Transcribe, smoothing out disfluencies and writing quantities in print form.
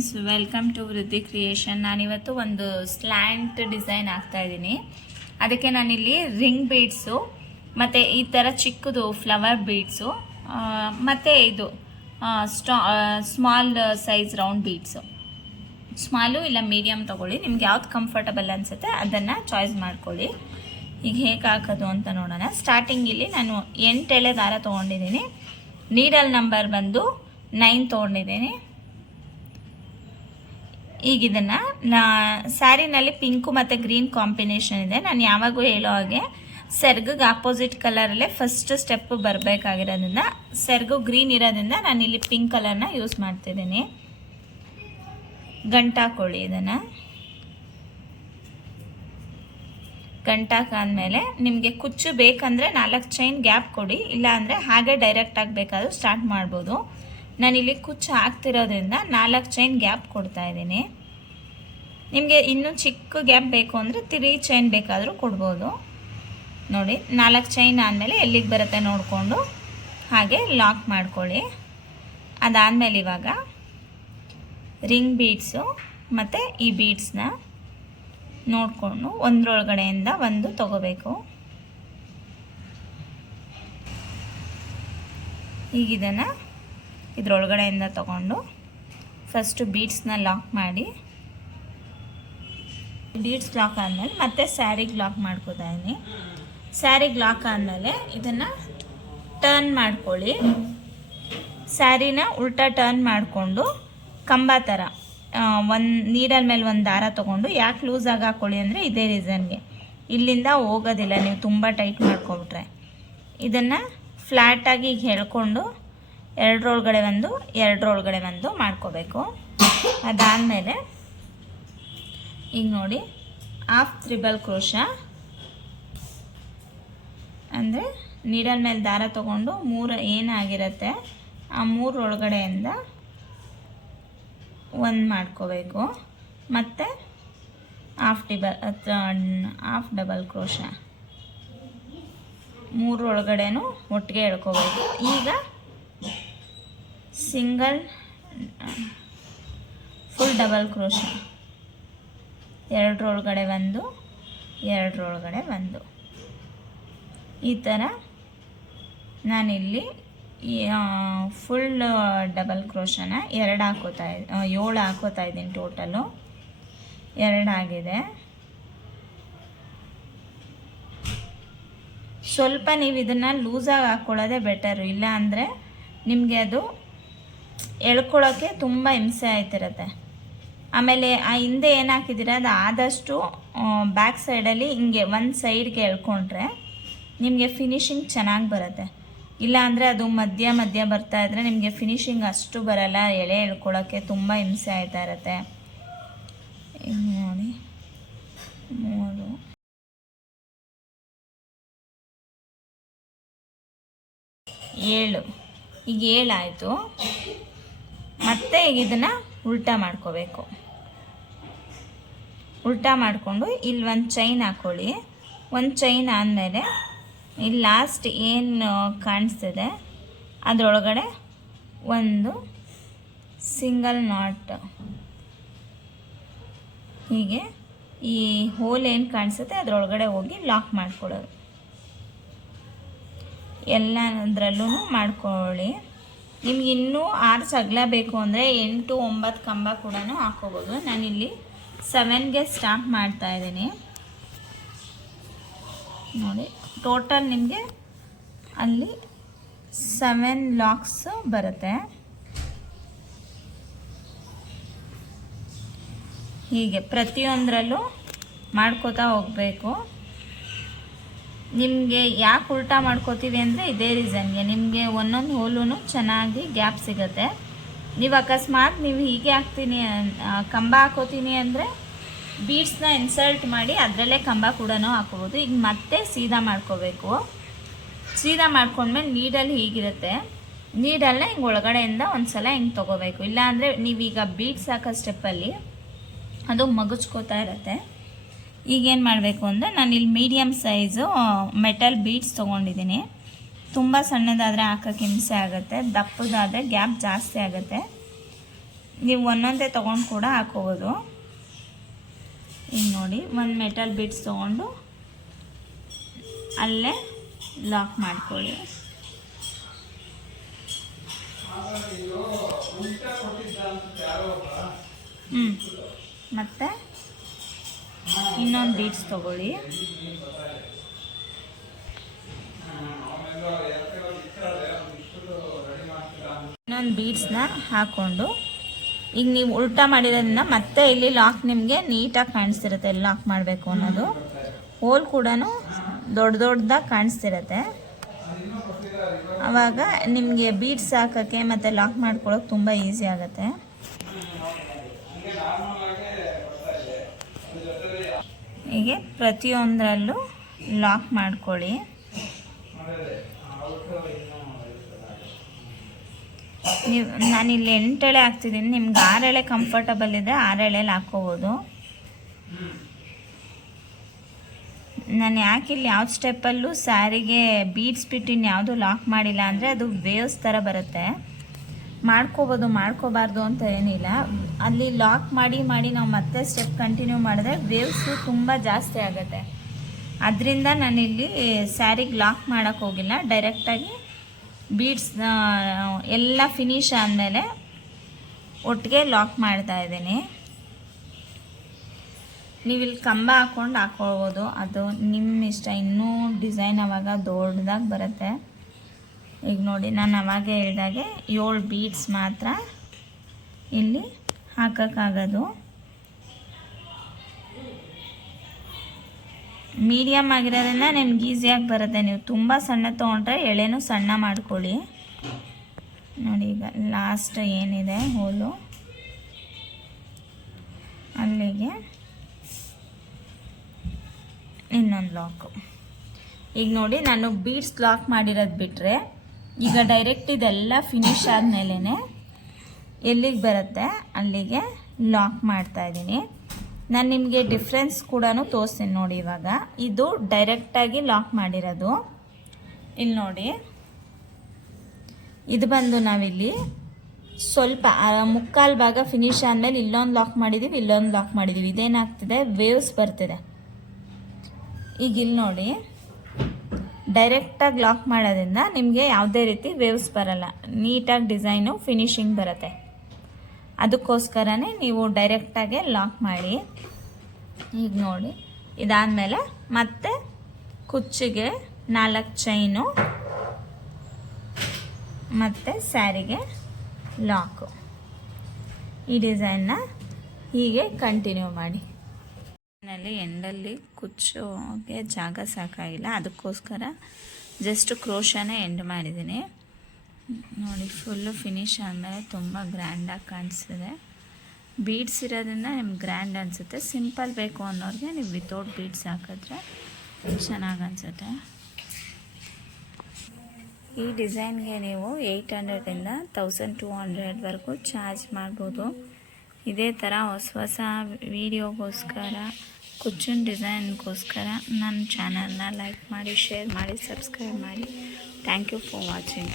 Friends, welcome to ವೃದ್ಧಿ creation. ನಾನಿವತ್ತು ಒಂದು ಸ್ಲ್ಯಾಂಟ್ ಡಿಸೈನ್ ಆಗ್ತಾ ಇದ್ದೀನಿ. ಅದಕ್ಕೆ ನಾನಿಲ್ಲಿ ರಿಂಗ್ ಬೀಡ್ಸು ಮತ್ತು ಈ ಥರ ಚಿಕ್ಕದು ಫ್ಲವರ್ ಬೀಡ್ಸು ಮತ್ತು ಇದು small size round beads, small ಇಲ್ಲ ಮೀಡಿಯಮ್ ತೊಗೊಳ್ಳಿ, ನಿಮ್ಗೆ ಯಾವ್ದು ಕಂಫರ್ಟಬಲ್ ಅನಿಸುತ್ತೆ ಅದನ್ನು ಚಾಯ್ಸ್ ಮಾಡ್ಕೊಳ್ಳಿ. ಈಗ ಹೇಗೆ ಹಾಕೋದು ಅಂತ ನೋಡೋಣ. ಸ್ಟಾರ್ಟಿಂಗ್ ಇಲ್ಲಿ ನಾನು 8 ಎಳೆ ದಾರ ತೊಗೊಂಡಿದ್ದೀನಿ. ನೀಡಲ್ ನಂಬರ್ ಬಂದು 9 ತೊಗೊಂಡಿದ್ದೀನಿ. ಈಗ ಇದನ್ನು ಸ್ಯಾರಿನಲ್ಲಿ ಪಿಂಕು ಮತ್ತು ಗ್ರೀನ್ ಕಾಂಬಿನೇಷನ್ ಇದೆ. ನಾನು ಯಾವಾಗೂ ಹೇಳೋ ಹಾಗೆ ಸೆರ್ಗಿಗೆ ಆಪೋಸಿಟ್ ಕಲರಲ್ಲೇ ಫಸ್ಟ್ ಸ್ಟೆಪ್ ಬರಬೇಕಾಗಿರೋದ್ರಿಂದ, ಸೆರ್ಗು ಗ್ರೀನ್ ಇರೋದ್ರಿಂದ ನಾನು ಇಲ್ಲಿ ಪಿಂಕ್ ಕಲರ್ನ ಯೂಸ್ ಮಾಡ್ತಿದ್ದೀನಿ. ಗಂಟಾಕೊಳ್ಳಿ. ಇದನ್ನು ಗಂಟಾಕಾದ್ಮೇಲೆ ನಿಮಗೆ ಕುಚ್ಚು ಬೇಕಂದರೆ 4 ಚೈನ್ ಗ್ಯಾಪ್ ಕೊಡಿ, ಇಲ್ಲ ಅಂದರೆ ಹಾಗೆ ಡೈರೆಕ್ಟಾಗಿ ಬೇಕಾದರೂ ಸ್ಟಾರ್ಟ್ ಮಾಡ್ಬೋದು. ನಾನಿಲ್ಲಿ ಕುಚ್ಚು ಹಾಕ್ತಿರೋದ್ರಿಂದ 4 ಚೈನ್ ಗ್ಯಾಪ್ ಕೊಡ್ತಾ ಇದ್ದೀನಿ. ನಿಮಗೆ ಇನ್ನೂ ಚಿಕ್ಕ ಗ್ಯಾಪ್ ಬೇಕು ಅಂದರೆ 3 ಚೈನ್ ಬೇಕಾದರೂ ಕೊಡ್ಬೋದು. ನೋಡಿ, 4 ಚೈನ್ ಆದಮೇಲೆ ಎಲ್ಲಿಗೆ ಬರುತ್ತೆ ನೋಡಿಕೊಂಡು ಹಾಗೆ ಲಾಕ್ ಮಾಡ್ಕೊಳ್ಳಿ. ಅದಾದಮೇಲೆ ಇವಾಗ ರಿಂಗ್ ಬೀಡ್ಸು ಮತ್ತು ಈ ಬೀಡ್ಸ್ನ ನೋಡಿಕೊಂಡು ಒಂದರೊಳಗಡೆಯಿಂದ ಒಂದು ತಗೋಬೇಕು. ಈಗ ಇದನ್ನು ಇದರೊಳಗಡೆಯಿಂದ ತಗೊಂಡು ಫಸ್ಟು ಬೀಡ್ಸ್ನ ಲಾಕ್ ಮಾಡಿ, ಬೀಡ್ಸ್ ಲಾಕ್ ಆದಮೇಲೆ ಮತ್ತೆ ಸ್ಯಾರಿಗೆ ಲಾಕ್ ಮಾಡ್ಕೋತಾ ಇದ್ದೀನಿ. ಸ್ಯಾರಿಗೆ ಲಾಕ್ ಆದಮೇಲೆ ಇದನ್ನು ಟರ್ನ್ ಮಾಡ್ಕೊಳ್ಳಿ. ಸ್ಯಾರಿನ ಉಲ್ಟಾ ಟರ್ನ್ ಮಾಡಿಕೊಂಡು ಕಂಬ ಥರ ಒಂದು ನೀಡಲ್ ಮೇಲೆ ಒಂದು ದಾರ ತೊಗೊಂಡು, ಯಾಕೆ ಲೂಸಾಗಿ ಹಾಕ್ಕೊಳ್ಳಿ ಅಂದರೆ ಇದೇ ರೀಸನ್ಗೆ, ಇಲ್ಲಿಂದ ಹೋಗೋದಿಲ್ಲ ನೀವು ತುಂಬ ಟೈಟ್ ಮಾಡ್ಕೊಬಿಟ್ರೆ. ಇದನ್ನು ಫ್ಲ್ಯಾಟಾಗಿ ಈಗ ಎಳ್ಕೊಂಡು ಎರಡರೊಳಗಡೆ ಒಂದು ಮಾಡ್ಕೋಬೇಕು. ಅದಾದಮೇಲೆ ಈಗ ನೋಡಿ, ಹಾಫ್ ತ್ರಿಬಲ್ ಕ್ರೋಶ ಅಂದರೆ ನೀಡಲ್ ಮೇಲೆ ದಾರ ತೊಗೊಂಡು 3 ಏನಾಗಿರುತ್ತೆ ಆ 3 ಒಳಗಡೆಯಿಂದ ಒಂದು ಮಾಡ್ಕೋಬೇಕು. ಮತ್ತು ಹಾಫ್ ಡಬಲ್ ಕ್ರೋಶ 3 ಒಳಗಡೆನೂ ಒಟ್ಟಿಗೆ ಎಳ್ಕೋಬೇಕು. ಈಗ ಸಿಂಗಲ್ ಫುಲ್ ಡಬಲ್ ಕ್ರೋಶ, ಎರಡರೊಳಗಡೆ ಒಂದು ಈ ಥರ ನಾನಿಲ್ಲಿ ಫುಲ್ ಡಬಲ್ ಕ್ರೋಶನ 7 ಹಾಕೋತಾ ಇದ್ದೀನಿ. ಟೋಟಲು 2 ಆಗಿದೆ. ಸ್ವಲ್ಪ ನೀವು ಇದನ್ನು ಲೂಸಾಗಿ ಹಾಕ್ಕೊಳ್ಳೋದೇ ಬೆಟರು, ಇಲ್ಲ ಅಂದರೆ ನಿಮಗೆ ಅದು ಎಳ್ಕೊಳ್ಳೋಕ್ಕೆ ತುಂಬ ಹಿಂಸೆ ಆಯ್ತಿರತ್ತೆ. ಆಮೇಲೆ ಆ ಹಿಂದೆ ಏನು ಹಾಕಿದ್ದೀರ ಅದು ಆದಷ್ಟು ಬ್ಯಾಕ್ ಸೈಡಲ್ಲಿ ಹಿಂಗೆ ಒಂದು ಸೈಡ್ಗೆ ಎಳ್ಕೊಂಡ್ರೆ ನಿಮಗೆ ಫಿನಿಶಿಂಗ್ ಚೆನ್ನಾಗಿ ಬರುತ್ತೆ. ಇಲ್ಲ ಅಂದರೆ ಅದು ಮಧ್ಯ ಬರ್ತಾಯಿದ್ರೆ ನಿಮಗೆ ಫಿನಿಶಿಂಗ್ ಅಷ್ಟು ಬರಲ್ಲ, ಎಳೆ ಎಳ್ಕೊಳ್ಳೋಕ್ಕೆ ತುಂಬ ಹಿಂಸೆ ಆಯ್ತಾ ಇರತ್ತೆ. ನೋಡಿ 3 7, ಈಗ 7 ಆಯಿತು. ಮತ್ತೆ ಈಗ ಇದನ್ನು ಉಲ್ಟಾ ಮಾಡ್ಕೋಬೇಕು. ಉಲ್ಟಾ ಮಾಡಿಕೊಂಡು ಇಲ್ಲಿ ಒಂದು ಚೈನ್ ಹಾಕ್ಕೊಳ್ಳಿ. ಒಂದು ಚೈನ್ ಆದಮೇಲೆ ಇಲ್ಲಿ ಲಾಸ್ಟ್ ಏನು ಕಾಣಿಸ್ತಿದೆ ಅದರೊಳಗಡೆ ಒಂದು ಸಿಂಗಲ್ ನಾಟ್, ಹೀಗೆ ಈ ಹೋಲ್ ಏನು ಕಾಣಿಸುತ್ತೆ ಅದರೊಳಗಡೆ ಹೋಗಿ ಲಾಕ್ ಮಾಡ್ಕೊಳ್ಳೋದು. ಎಲ್ಲದರಲ್ಲೂ ಮಾಡ್ಕೊಳ್ಳಿ. ನಿಮ್ಗೆ ಇನ್ನೂ 6 ಅಗಲ ಬೇಕು ಅಂದರೆ 8, 9 ಕಂಬ ಕೂಡ ಹಾಕೋಬೋದು. ನಾನಿಲ್ಲಿ 7ಗೆ ಸ್ಟಾರ್ಟ್ ಮಾಡ್ತಾಯಿದ್ದೀನಿ. ನೋಡಿ, ಟೋಟಲ್ ನಿಮಗೆ ಅಲ್ಲಿ 7 ಲಾಕ್ಸ್ ಬರುತ್ತೆ. ಹೀಗೆ ಪ್ರತಿಯೊಂದರಲ್ಲೂ ಮಾಡ್ಕೋತಾ ಹೋಗಬೇಕು. ನಿಮಗೆ ಯಾಕೆ ಉಲ್ಟಾ ಮಾಡ್ಕೋತೀವಿ ಅಂದರೆ ಇದೇ ರೀಸನ್ಗೆ, ನಿಮಗೆ ಒಂದೊಂದು ಹೋಲೂ ಚೆನ್ನಾಗಿ ಗ್ಯಾಪ್ ಸಿಗುತ್ತೆ. ನೀವು ಅಕಸ್ಮಾತ್ ನೀವು ಹೀಗೆ ಕಂಬ ಹಾಕೋತೀನಿ ಅಂದರೆ ಬೀಡ್ಸ್ನ ಇನ್ಸರ್ಟ್ ಮಾಡಿ ಅದರಲ್ಲೇ ಕಂಬ ಕೂಡ ಹಾಕೋಬೋದು. ಈಗ ಮತ್ತೆ ಸೀದಾ ಮಾಡ್ಕೋಬೇಕು. ಸೀದಾ ಮಾಡ್ಕೊಂಡ್ಮೇಲೆ ನೀಡಲ್ ಹೀಗಿರುತ್ತೆ, ನೀಡಲ್ನ ಹಿಂಗೆ ಒಳಗಡೆಯಿಂದ ಒಂದು ಸಲ ಹಿಂಗೆ ತೊಗೋಬೇಕು. ಇಲ್ಲಾಂದರೆ ನೀವೀಗ ಬೀಡ್ಸ್ ಹಾಕೋ ಸ್ಟೆಪ್ಪಲ್ಲಿ ಅದು ಮಗುಚ್ಕೋತಾ ಇರುತ್ತೆ. ಈಗೇನು ಮಾಡಬೇಕು ಅಂದರೆ ನಾನಿಲ್ಲಿ ಮೀಡಿಯಮ್ ಸೈಜು ಮೆಟಲ್ ಬೀಡ್ಸ್ ತೊಗೊಂಡಿದ್ದೀನಿ. ತುಂಬ ಸಣ್ಣದಾದರೆ ಹಾಕೋಕ್ಕೆ ಹಿಂಸೆ ಆಗುತ್ತೆ, ದಪ್ಪದಾದರೆ ಗ್ಯಾಪ್ ಜಾಸ್ತಿ ಆಗುತ್ತೆ. ನೀವು ಒಂದೊಂದೇ ತೊಗೊಂಡು ಕೂಡ ಹಾಕೋಬೋದು. ಈಗ ನೋಡಿ, ಒಂದು ಮೆಟಲ್ ಬಿಟ್ಸ್ ತೊಗೊಂಡು ಅಲ್ಲೇ ಲಾಕ್ ಮಾಡ್ಕೊಳ್ಳಿ. ಮತ್ತು ಇನ್ನೊಂದು ಬೀಡ್ಸ್ ತೊಗೊಳ್ಳಿ. ಇನ್ನೊಂದು ಬೀಡ್ಸ್ನ ಹಾಕ್ಕೊಂಡು ಈಗ ನೀವು ಉಲ್ಟಾ ಮಾಡಿರೋದ್ರಿಂದ ಮತ್ತೆ ಇಲ್ಲಿ ಲಾಕ್ ನಿಮಗೆ ನೀಟಾಗಿ ಕಾಣಿಸ್ತಿರುತ್ತೆ, ಲಾಕ್ ಮಾಡಬೇಕು ಅನ್ನೋದು. ಹೋಲ್ ಕೂಡ ದೊಡ್ಡದಾಗಿ ಕಾಣಿಸ್ತಿರುತ್ತೆ. ಆವಾಗ ನಿಮಗೆ ಬೀಡ್ಸ್ ಹಾಕೋಕ್ಕೆ ಮತ್ತು ಲಾಕ್ ಮಾಡ್ಕೊಳ್ಳೋಕೆ ತುಂಬ ಈಸಿ ಆಗುತ್ತೆ. ಹೀಗೆ ಪ್ರತಿಯೊಂದರಲ್ಲೂ ಲಾಕ್ ಮಾಡ್ಕೊಳ್ಳಿ. ನಾನಿಲ್ಲಿ 8 ಎಳೆ ಹಾಕ್ತಿದ್ದೀನಿ. ನಿಮ್ಗೆ 6 ಎಳೆ ಕಂಫರ್ಟಬಲ್ ಇದ್ದರೆ 6 ಎಳೆಲಿ ಹಾಕ್ಕೋಬೋದು. ನಾನು ಯಾಕೆ ಇಲ್ಲಿ ಯಾವ ಸ್ಟೆಪ್ಪಲ್ಲೂ ಸ್ಯಾರಿಗೆ ಬೀಡ್ಸ್ ಬಿಟ್ಟು ಇನ್ಯಾವುದು ಲಾಕ್ ಮಾಡಿಲ್ಲ ಅಂದರೆ ಅದು ವೇವ್ಸ್ ಥರ ಬರುತ್ತೆ. ಮಾಡ್ಕೋಬೋದು, ಮಾಡ್ಕೋಬಾರ್ದು ಅಂತ ಏನಿಲ್ಲ. ಅಲ್ಲಿ ಲಾಕ್ ಮಾಡಿ ನಾವು ಮತ್ತೆ ಸ್ಟೆಪ್ ಕಂಟಿನ್ಯೂ ಮಾಡಿದ್ರೆ ವೇವ್ಸು ತುಂಬ ಜಾಸ್ತಿ ಆಗುತ್ತೆ. ಅದರಿಂದ ನಾನಿಲ್ಲಿ ಸ್ಯಾರಿಗೆ ಲಾಕ್ ಮಾಡೋಕ್ಕೆ ಹೋಗಿಲ್ಲ. ಡೈರೆಕ್ಟಾಗಿ ಬೀಡ್ಸ್ ಎಲ್ಲ ಫಿನಿಶ್ ಆದಮೇಲೆ ಒಟ್ಟಿಗೆ ಲಾಕ್ ಮಾಡ್ತಾಯಿದ್ದೀನಿ. ನೀವಿಲ್ಲಿ ಕಂಬ ಹಾಕ್ಕೊಂಡು ಹಾಕ್ಕೊಳ್ಬೋದು, ಅದು ನಿಮ್ಮ ಇಷ್ಟ. ಇನ್ನೂ ಡಿಸೈನ್ ಆವಾಗ ದೊಡ್ಡದಾಗಿ ಬರುತ್ತೆ. ಈಗ ನೋಡಿ, ನಾನು ಅವಾಗೆ ಹೇಳಿದಾಗೆ 7 ಬೀಡ್ಸ್ ಮಾತ್ರ ಇಲ್ಲಿ ಹಾಕೋಕ್ಕಾಗೋದು. ಮೀಡಿಯಮ್ ಆಗಿರೋದ್ರಿಂದ ನಿಮ್ಗೆ ಈಸಿಯಾಗಿ ಬರುತ್ತೆ. ನೀವು ತುಂಬ ಸಣ್ಣ ತೊಗೊಂಡ್ರೆ ಎಳೆನೂ ಸಣ್ಣ ಮಾಡ್ಕೊಳ್ಳಿ. ನೋಡಿ, ಈಗ ಲಾಸ್ಟ್ ಏನಿದೆ ಹೋಲು ಅಲ್ಲಿಗೆ ಇನ್ನೊಂದು ಲಾಕು. ಈಗ ನೋಡಿ, ನಾನು ಬೀಡ್ಸ್ ಲಾಕ್ ಮಾಡಿರೋದು ಬಿಟ್ಟರೆ ಈಗ ಡೈರೆಕ್ಟ್ ಇದೆಲ್ಲ ಫಿನಿಶ್ ಆದಮೇಲೆ ಎಲ್ಲಿಗೆ ಬರುತ್ತೆ ಅಲ್ಲಿಗೆ ಲಾಕ್ ಮಾಡ್ತಾಯಿದ್ದೀನಿ. ನಾನು ನಿಮಗೆ ಡಿಫ್ರೆನ್ಸ್ ಕೂಡ ತೋರಿಸ್ತೀನಿ ನೋಡಿ. ಇವಾಗ ಇದು ಡೈರೆಕ್ಟಾಗಿ ಲಾಕ್ ಮಾಡಿರೋದು. ಇಲ್ಲಿ ನೋಡಿ, ಇದು ಬಂದು ನಾವಿಲ್ಲಿ ಸ್ವಲ್ಪ ಮುಕ್ಕಾಲು ಭಾಗ ಫಿನಿಶ್ ಆದಮೇಲೆ ಇಲ್ಲೊಂದು ಲಾಕ್ ಮಾಡಿದ್ದೀವಿ, ಇಲ್ಲೊಂದು ಲಾಕ್ ಮಾಡಿದ್ದೀವಿ. ಇದೇನಾಗ್ತಿದೆ, ವೇವ್ಸ್ ಬರ್ತಿದೆ. ಈಗ ಇಲ್ಲಿ ನೋಡಿ, ಡೈರೆಕ್ಟಾಗಿ ಲಾಕ್ ಮಾಡೋದ್ರಿಂದ ನಿಮಗೆ ಯಾವುದೇ ರೀತಿ ವೇವ್ಸ್ ಬರಲ್ಲ, ನೀಟಾಗಿ ಡಿಸೈನು ಫಿನಿಶಿಂಗ್ ಬರುತ್ತೆ. ಅದಕ್ಕೋಸ್ಕರನೇ ನೀವು ಡೈರೆಕ್ಟಾಗೆ ಲಾಕ್ ಮಾಡಿ. ಈಗ ನೋಡಿ, ಇದಾದಮೇಲೆ ಮತ್ತೆ ಕುಚ್ಚಿಗೆ 4 ಚೈನು ಮತ್ತು ಸ್ಯಾರಿಗೆ ಲಾಕು. ಈ ಡಿಸೈನ್ನ ಹೀಗೆ ಕಂಟಿನ್ಯೂ ಮಾಡಿ. ಎಂಡಲ್ಲಿ ಕುಚ್ಚೋಗೆ ಜಾಗ ಸಾಕಾಗಿಲ್ಲ, ಅದಕ್ಕೋಸ್ಕರ ಜಸ್ಟ್ ಕ್ರೋಶನೇ ಎಂಡ್ ಮಾಡಿದ್ದೀನಿ. ನೋಡಿ, ಫುಲ್ಲು ಫಿನಿಶ್ ಆದಮೇಲೆ ತುಂಬ ಗ್ರ್ಯಾಂಡಾಗಿ ಕಾಣಿಸ್ತಿದೆ. ಬೀಡ್ಸ್ ಇರೋದ್ರಿಂದ ನಿಮ್ಗೆ ಗ್ರ್ಯಾಂಡ್ ಅನಿಸುತ್ತೆ. ಸಿಂಪಲ್ ಬೇಕು ಅನ್ನೋರಿಗೆ ನೀವು ವಿತೌಟ್ ಬೀಡ್ಸ್ ಹಾಕಿದ್ರೆ ಚೆನ್ನಾಗಿ ಅನಿಸುತ್ತೆ. ಈ ಡಿಸೈನ್ಗೆ ನೀವು 800ಇಂದ 1200ವರೆಗೂ ಚಾರ್ಜ್ ಮಾಡ್ಬೋದು. ಇದೇ ಥರ ಹೊಸ ವೀಡಿಯೋಗೋಸ್ಕರ, ಕುಚ್ಚಿನ ಡಿಸೈನ್ಗೋಸ್ಕರ ನನ್ನ ಚಾನಲ್ನ ಲೈಕ್ ಮಾಡಿ, ಶೇರ್ ಮಾಡಿ, ಸಬ್ಸ್ಕ್ರೈಬ್ ಮಾಡಿ. Thank you for watching.